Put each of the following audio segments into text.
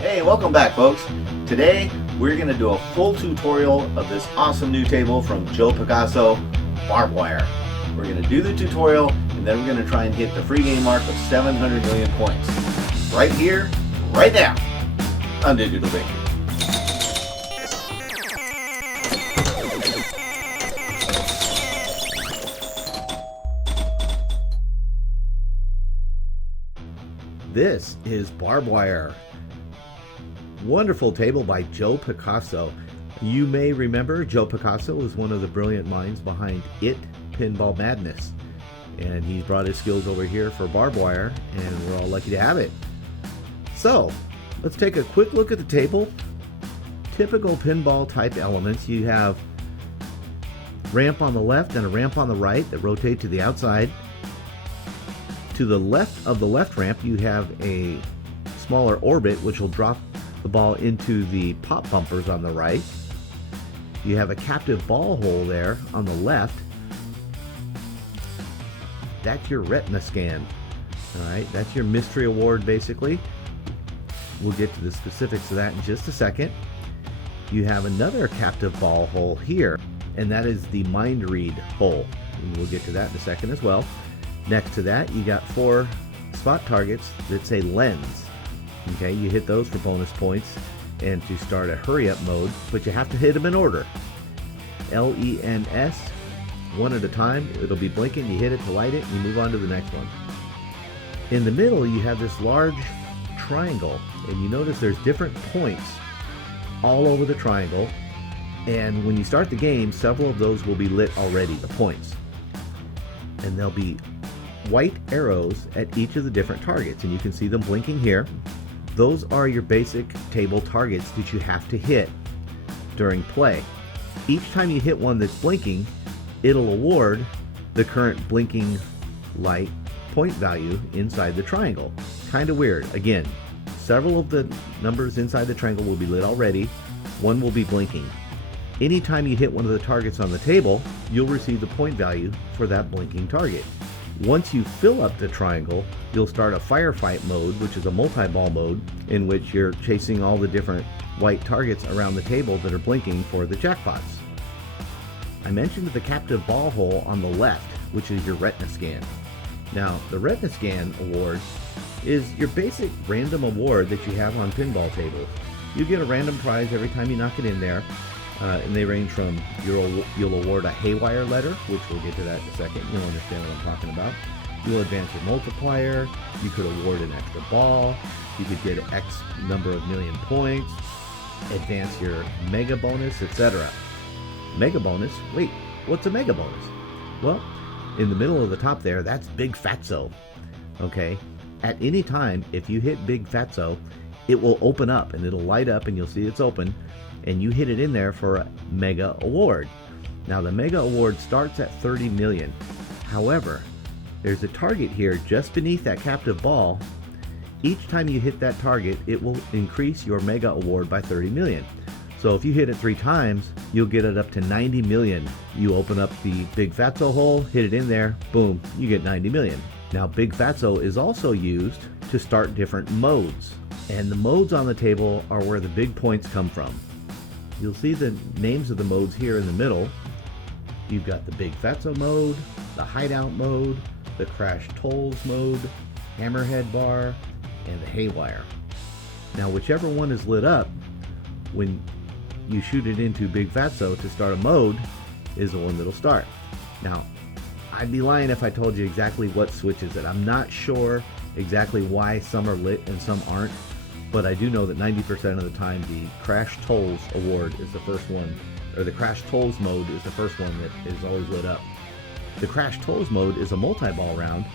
Hey, welcome back folks. Today we're going to do a full tutorial of this awesome new table from Joe Picasso, Barbwire. We're going to do the tutorial and then we're going to try and hit the free game mark of 700 million points. Right here, right now, on Digital Bakery. This is Barbwire. Wonderful table by Joe Picasso. You may remember Joe Picasso was one of the brilliant minds behind Pinball Madness. And he's brought his skills over here for Barbwire, and we're all lucky to have it. So, let's take a quick look at the table. Typical pinball type elements. You have ramp on the left and a ramp on the right that rotate to the outside. To the left of the left ramp, you have a smaller orbit which will drop the ball into the pop bumpers on the right. You have a captive ball hole there on the left. That's your retina scan. Alright, that's your mystery award basically. We'll get to the specifics of that in just a second. You have another captive ball hole here, and that is the mind read hole. And we'll get to that in a second as well. Next to that, you got 4 spot targets that say lens. Okay, you hit those for bonus points and to start a hurry up mode, but you have to hit them in order. LENS, one at a time. It'll be blinking, you hit it to light it, and you move on to the next one. In the middle, you have this large triangle, and you notice there's different points all over the triangle, and when you start the game, several of those will be lit already, the points. And there'll be white arrows at each of the different targets, and you can see them blinking here. Those are your basic table targets that you have to hit during play. Each time you hit one that's blinking, it'll award the current blinking light point value inside the triangle. Kind of weird. Again, several of the numbers inside the triangle will be lit already. One will be blinking. Anytime you hit one of the targets on the table, you'll receive the point value for that blinking target. Once you fill up the triangle, you'll start a firefight mode, which is a multi-ball mode, in which you're chasing all the different white targets around the table that are blinking for the jackpots. I mentioned the captive ball hole on the left, which is your retina scan. Now, the retina scan award is your basic random award that you have on pinball tables. You get a random prize every time you knock it in there. And they range from, you'll award a haywire letter, which we'll get to that in a second. You'll understand what I'm talking about. You'll advance your multiplier. You could award an extra ball. You could get X number of million points. Advance your mega bonus, etc. Mega bonus? Wait, what's a mega bonus? Well, in the middle of the top there, that's Big Fatso. Okay? At any time, if you hit Big Fatso, it will open up and it'll light up and you'll see it's open. And you hit it in there for a mega award. Now the mega award starts at 30 million. However, there's a target here just beneath that captive ball. Each time you hit that target, it will increase your mega award by 30 million. So if you hit it 3 times, you'll get it up to 90 million. You open up the Big Fatso hole, hit it in there, boom, you get 90 million. Now Big Fatso is also used to start different modes. And the modes on the table are where the big points come from. You'll see the names of the modes here in the middle. You've got the Big Fatso mode, the Hideout mode, the Crash Tolls mode, Hammerhead bar, and the Haywire. Now whichever one is lit up, when you shoot it into Big Fatso to start a mode, is the one that'll start. Now, I'd be lying if I told you exactly what switches it. I'm not sure exactly why some are lit and some aren't. But I do know that 90% of the time the Crash Tolls award is the first one, or the Crash Tolls mode is the first one that is always lit up. The Crash Tolls mode is a multi-ball round,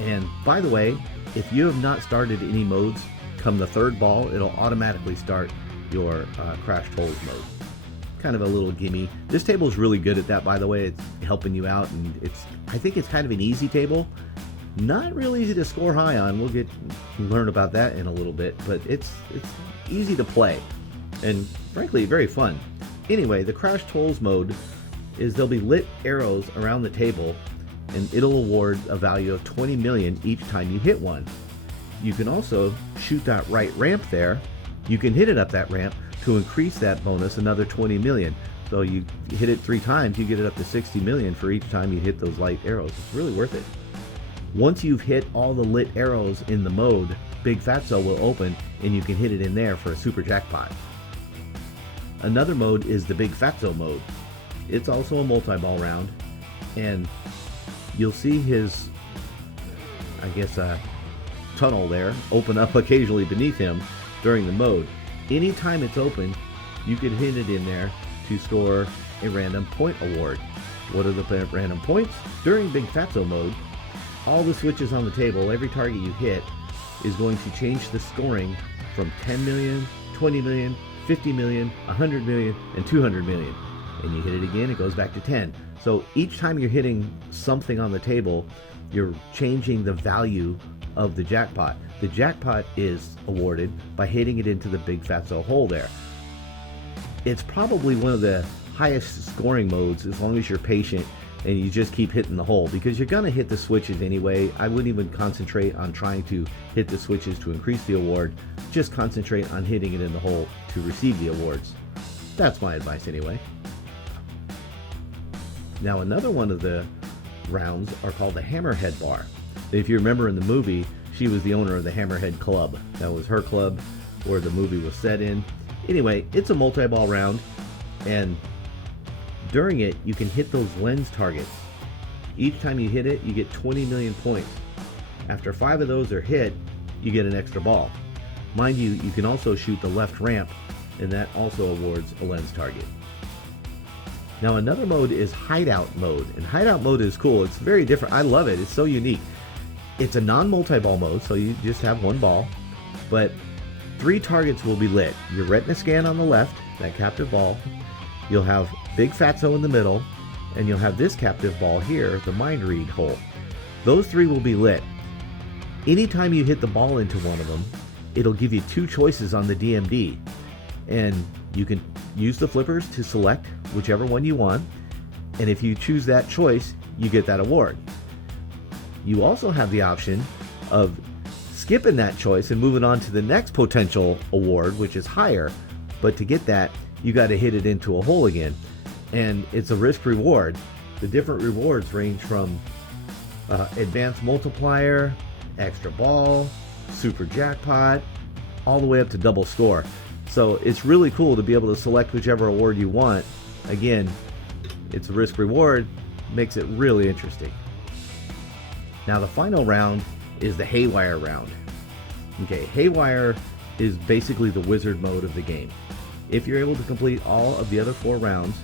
and by the way, if you have not started any modes, come the 3rd ball, it'll automatically start your Crash Tolls mode. Kind of a little gimme. This table is really good at that, by the way. It's helping you out, and I think it's kind of an easy table. Not real easy to score high on. We'll learn about that in a little bit, but it's easy to play and frankly very fun. Anyway, the Crash Tolls mode is there'll be lit arrows around the table and it'll award a value of 20 million each time you hit one. You can also shoot that right ramp there You can hit it up that ramp to increase that bonus another 20 million. So you hit it 3 times, you get it up to 60 million for each time you hit those light arrows. It's really worth it. Once you've hit all the lit arrows in the mode, Big Fatso will open and you can hit it in there for a super jackpot. Another mode is the Big Fatso mode. It's also a multi-ball round, and you'll see his, I guess, tunnel there open up occasionally beneath him during the mode. Anytime it's open, you can hit it in there to score a random point award. What are the random points? During Big Fatso mode, all the switches on the table, every target you hit, is going to change the scoring from 10 million, 20 million, 50 million, 100 million, and 200 million. And you hit it again, it goes back to 10. So each time you're hitting something on the table, you're changing the value of the jackpot. The jackpot is awarded by hitting it into the Big Fatso hole there. It's probably one of the highest scoring modes as long as you're patient and you just keep hitting the hole, because you're going to hit the switches anyway. I wouldn't even concentrate on trying to hit the switches to increase the award. Just concentrate on hitting it in the hole to receive the awards. That's my advice anyway. Now another one of the rounds are called the Hammerhead Bar. If you remember in the movie, she was the owner of the Hammerhead Club. That was her club where the movie was set in. Anyway, it's a multi-ball round, and during it, you can hit those lens targets. Each time you hit it, you get 20 million points. After 5 of those are hit, you get an extra ball. Mind you, you can also shoot the left ramp, and that also awards a lens target. Now another mode is Hideout mode, and Hideout mode is cool. It's very different. I love it. It's so unique. It's a non-multi-ball mode, so you just have one ball, but 3 targets will be lit. Your retina scan on the left, that captive ball. You'll have Big Fatso in the middle, and you'll have this captive ball here, the mind read hole. Those 3 will be lit. Anytime you hit the ball into one of them, it'll give you 2 choices on the DMD, and you can use the flippers to select whichever one you want, and if you choose that choice, you get that award. You also have the option of skipping that choice and moving on to the next potential award, which is higher, but to get that, you got to hit it into a hole again, and it's a risk reward. The different rewards range from advanced multiplier, extra ball, super jackpot, all the way up to double score. So it's really cool to be able to select whichever award you want. Again, it's a risk reward, makes it really interesting. Now the final round is the Haywire round. Okay, Haywire is basically the wizard mode of the game. If you're able to complete all of the other 4 rounds,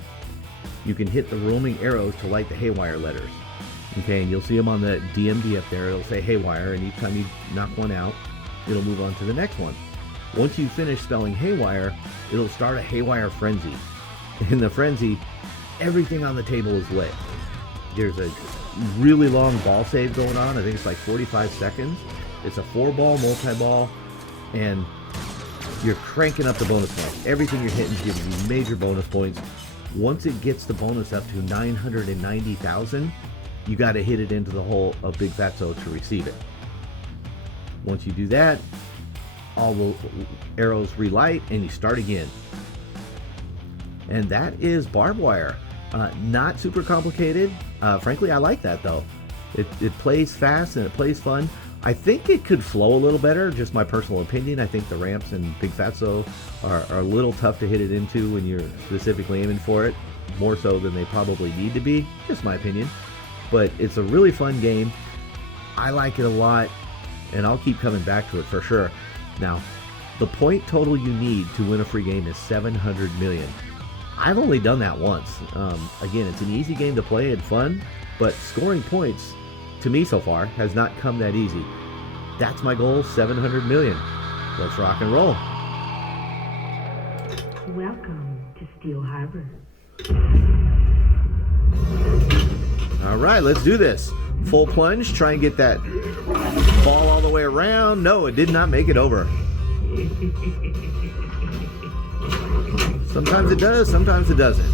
you can hit the roaming arrows to light the Haywire letters. Okay, and you'll see them on the DMD up there. It'll say Haywire, and each time you knock one out, it'll move on to the next one. Once you finish spelling Haywire, it'll start a Haywire frenzy. In the frenzy, everything on the table is lit. There's a really long ball save going on. I think it's like 45 seconds. It's a 4-ball multi-ball, and you're cranking up the bonus points. Everything you're hitting is giving you major bonus points. Once it gets the bonus up to 990,000, you got to hit it into the hole of Big Fatso to receive it. Once you do that, all the arrows relight and you start again. And that is Barbwire. Not super complicated. Frankly, I like that though. It plays fast and it plays fun. I think it could flow a little better, just my personal opinion. I think the ramps in Big Fatso are a little tough to hit it into when you're specifically aiming for it, more so than they probably need to be, just my opinion. But it's a really fun game. I like it a lot, and I'll keep coming back to it for sure. Now, the point total you need to win a free game is 700 million. I've only done that once. Again, it's an easy game to play and fun, but scoring points, to me so far, has not come that easy. That's my goal, 700 million. Let's rock and roll. Welcome to Steel Harbor. All right, let's do this. Full plunge, try and get that ball all the way around. No, it did not make it over. Sometimes it does, sometimes it doesn't.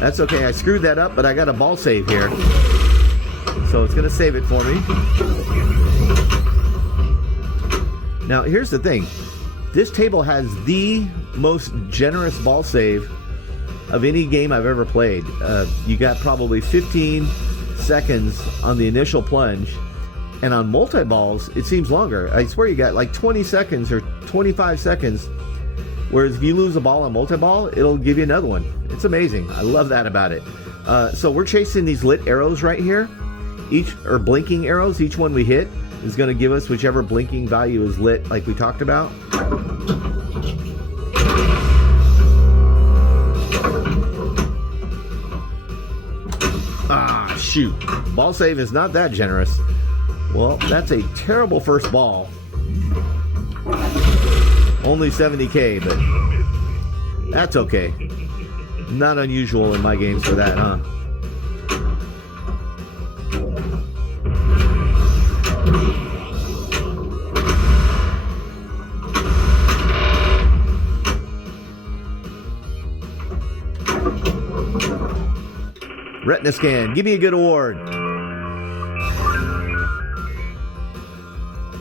That's okay, I screwed that up, but I got a ball save here. So it's going to save it for me. Now, here's the thing. This table has the most generous ball save of any game I've ever played. You got probably 15 seconds on the initial plunge, and on multi-balls, it seems longer. I swear you got like 20 seconds or 25 seconds, whereas if you lose a ball on multi-ball, it'll give you another one. It's amazing. I love that about it. So we're chasing these lit arrows right here, or blinking arrows. Each one we hit is going to give us whichever blinking value is lit, like we talked about. Ah, shoot. Ball save is not that generous. Well, that's a terrible first ball. Only 70K, but that's okay. Not unusual in my games for that, huh? Retina scan. Give me a good award.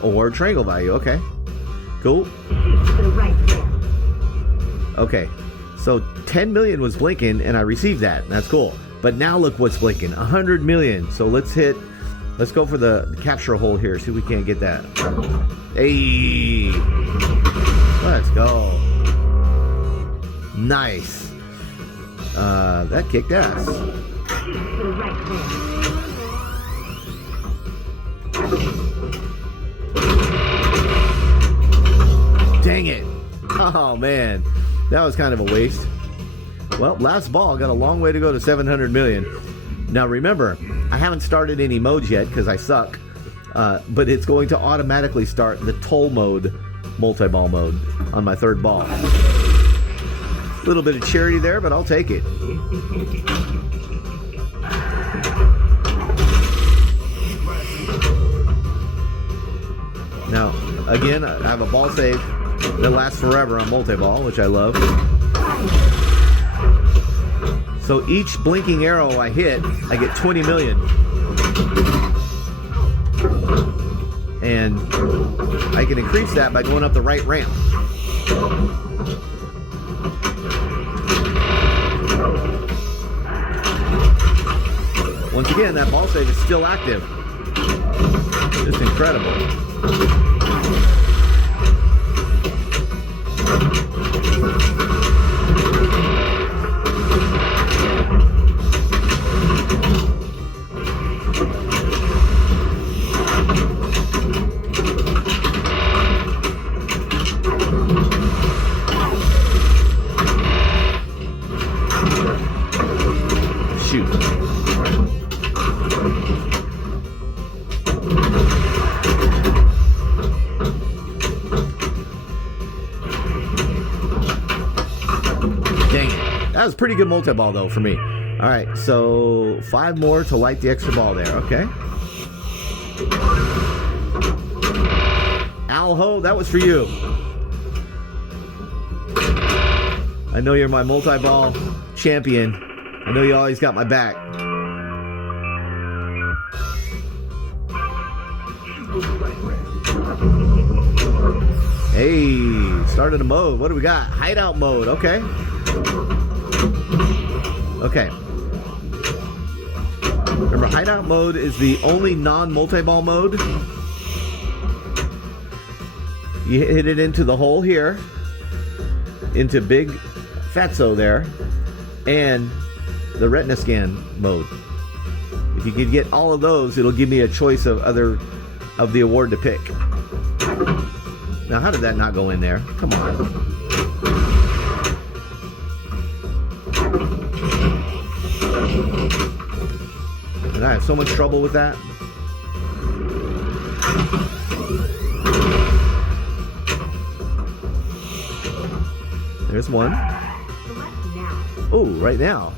Award triangle value. Okay. Cool. Okay. So 10 million was blinking and I received that. That's cool. But now look what's blinking. 100 million. So let's go for the capture hole here. See if we can't get that. Hey. Let's go. Nice. That kicked ass. Dang it. Oh, man. That was kind of a waste. Well, last ball. Got a long way to go to 700 million. Now, remember, I haven't started any modes yet because I suck. But it's going to automatically start the toll mode, multi-ball mode, on my third ball. A little bit of charity there, but I'll take it. Now, again, I have a ball save that lasts forever on multi-ball, which I love. So each blinking arrow I hit, I get 20 million. And I can increase that by going up the right ramp. Once again, that ball save is still active. Just incredible. That was pretty good multi-ball though for me. All right, so 5 more to light the extra ball there. Okay. Alho, that was for you. I know you're my multi-ball champion. I know you always got my back. Hey, started a mode. What do we got? Hideout mode. Okay. Okay. Remember, hideout mode is the only non-multi-ball mode. You hit it into the hole here, into big fatso there, and the retina scan mode. If you could get all of those, it'll give me a choice of the award to pick. Now, how did that not go in there? Come on. And I have so much trouble with that. There's one. Oh, right now.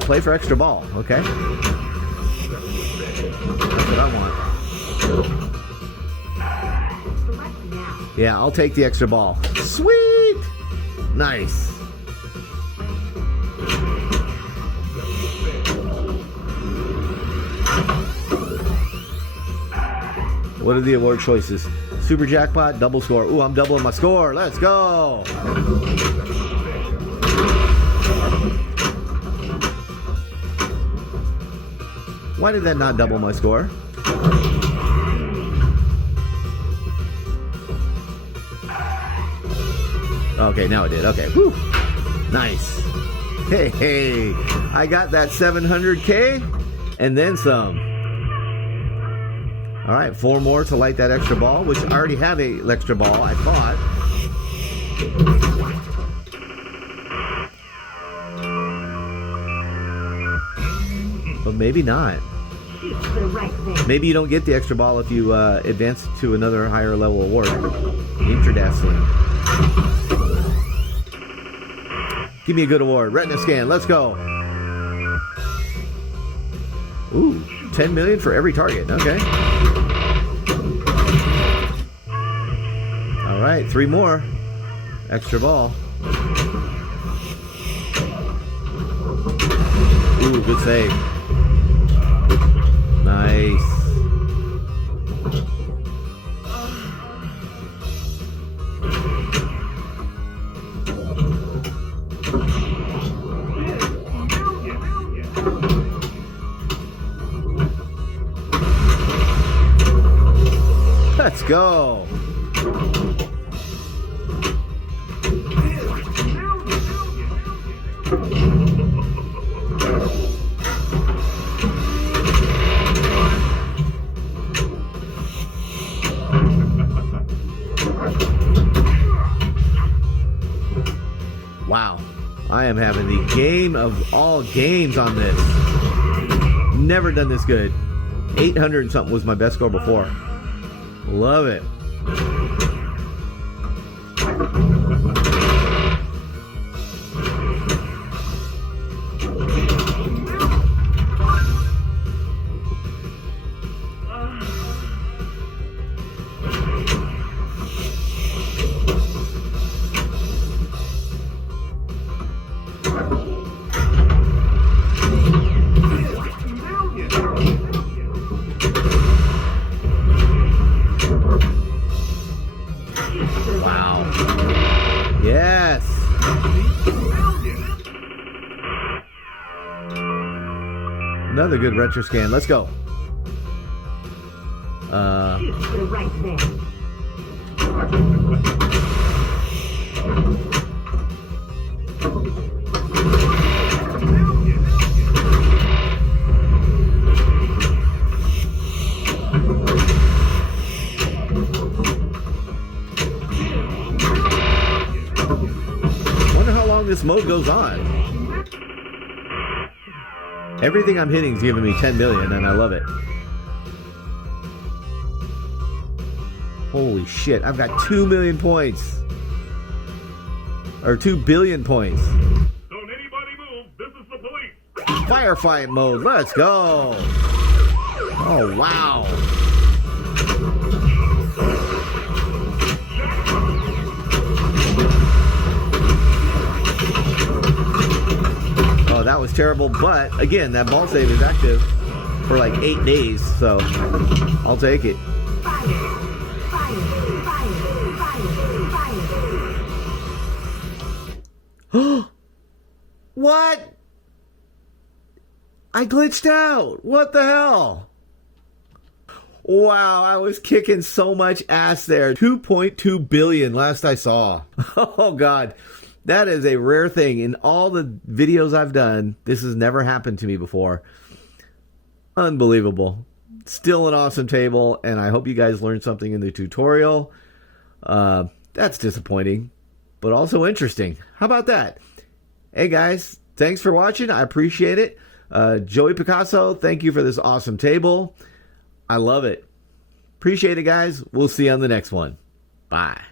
Play for extra ball. Okay. That's what I want. Yeah, I'll take the extra ball. Sweet! Nice. What are the award choices? Super jackpot, double score. Ooh, I'm doubling my score. Let's go. Why did that not double my score? Okay, now it did. Okay, whew. Nice. Hey, I got that 700K and then some. All right, 4 more to light that extra ball, which I already have a extra ball, I thought. But maybe not. Maybe you don't get the extra ball if you advance to another higher level award. Dazzling. Give me a good award. Retina scan. Let's go. Ooh, 10 million for every target. Okay. All right, 3 more. Extra ball. Ooh, good save. Nice. Let's go. Wow. I am having the game of all games on this. Never done this good. 800 and something was my best score before. Love it. Yes. Another good retro scan. Let's go. Right there. Wonder how long this mode goes on. Everything I'm hitting is giving me 10 million, and I love it. Holy shit, I've got 2 million points. Or 2 billion points. Don't anybody move, this is the police. Firefight mode, let's go. Oh, wow. Oh, that was terrible, but again, that ball save is active for like 8 days, so I'll take it. What? I glitched out. What the hell? Wow, I was kicking so much ass there. 2.2 billion last I saw. Oh, God. That is a rare thing. In all the videos I've done, this has never happened to me before. Unbelievable. Still an awesome table, and I hope you guys learned something in the tutorial. That's disappointing, but also interesting. How about that? Hey, guys, thanks for watching. I appreciate it. Joey Picasso, thank you for this awesome table. I love it. Appreciate it, guys. We'll see you on the next one. Bye.